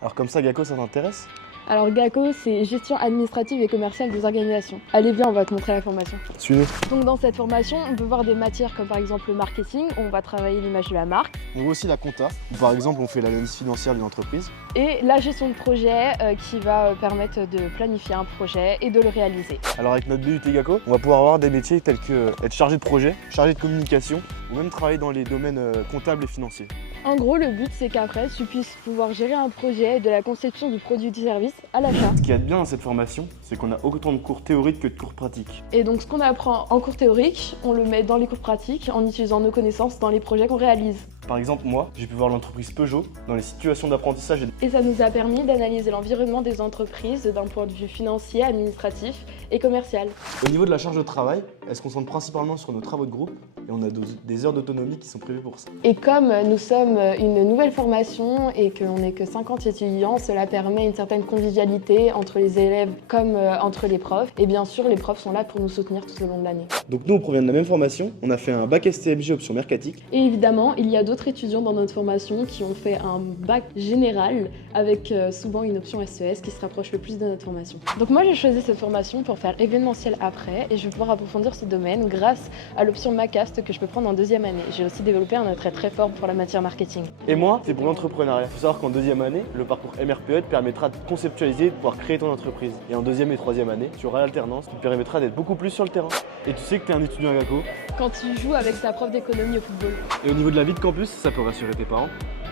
Alors comme ça, Gako, ça t'intéresse? Alors GACO, c'est gestion administrative et commerciale des organisations. Allez viens, on va te montrer la formation. Suis-nous. Donc dans cette formation, on peut voir des matières comme par exemple le marketing, où on va travailler l'image de la marque, On voit aussi la compta, où par exemple on fait l'analyse financière d'une entreprise. et la gestion de projet qui va permettre de planifier un projet et de le réaliser. Alors avec notre BUT Gako, on va pouvoir avoir des métiers tels que être chargé de projet, chargé de communication, ou même travailler dans les domaines comptables et financiers. En gros, le but c'est qu'après, tu puisses pouvoir gérer un projet de la conception du produit du service à l'achat. Ce qui est bien dans cette formation, c'est qu'on a autant de cours théoriques que de cours pratiques. Et donc ce qu'on apprend en cours théorique, on le met dans les cours pratiques en utilisant nos connaissances dans les projets qu'on réalise. Par exemple, moi, j'ai pu voir l'entreprise Peugeot dans les situations d'apprentissage. Et ça nous a permis d'analyser l'environnement des entreprises d'un point de vue financier, administratif et commercial. Au niveau de la charge de travail, elle se concentre principalement sur nos travaux de groupe et on a des heures d'autonomie qui sont prévues pour ça. Et comme nous sommes une nouvelle formation et qu'on n'est que 50 étudiants, cela permet une certaine convivialité entre les élèves comme entre les profs. Et bien sûr, les profs sont là pour nous soutenir tout au long de l'année. Donc nous, on provient de la même formation, on a fait un bac STMG option mercatique. Et évidemment, il y a d'autres étudiants dans notre formation qui ont fait un bac général avec souvent une option SES qui se rapproche le plus de notre formation. Donc moi, j'ai choisi cette formation pour faire événementiel après et je vais pouvoir approfondir ce domaine grâce à l'option MACAST que je peux prendre en deuxième année. J'ai aussi développé un attrait très fort pour la matière marketing. Et moi, c'est pour l'entrepreneuriat. Il faut savoir qu'en deuxième année, le parcours MRPE te permettra de conceptualiser et de pouvoir créer ton entreprise. Et en deuxième et troisième année, tu auras l'alternance qui te permettra d'être beaucoup plus sur le terrain. Et tu sais que tu es un étudiant à Gako. Quand tu joues avec ta prof d'économie au football. Et au niveau de la vie de campus, ça peut rassurer tes parents.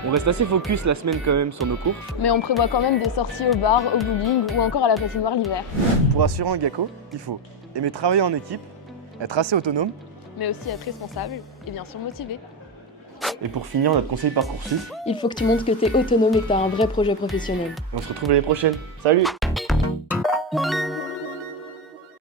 On reste assez focus la semaine quand même sur nos cours. Mais on prévoit quand même des sorties au bar, au bowling ou encore à la patinoire l'hiver. Pour assurer un Gako, il faut aimer travailler en équipe, être assez autonome. Mais aussi être responsable et bien sûr motivé. Et pour finir, notre conseil Parcoursup. Il faut que tu montres que tu es autonome et que tu as un vrai projet professionnel. Et on se retrouve l'année prochaine. Salut!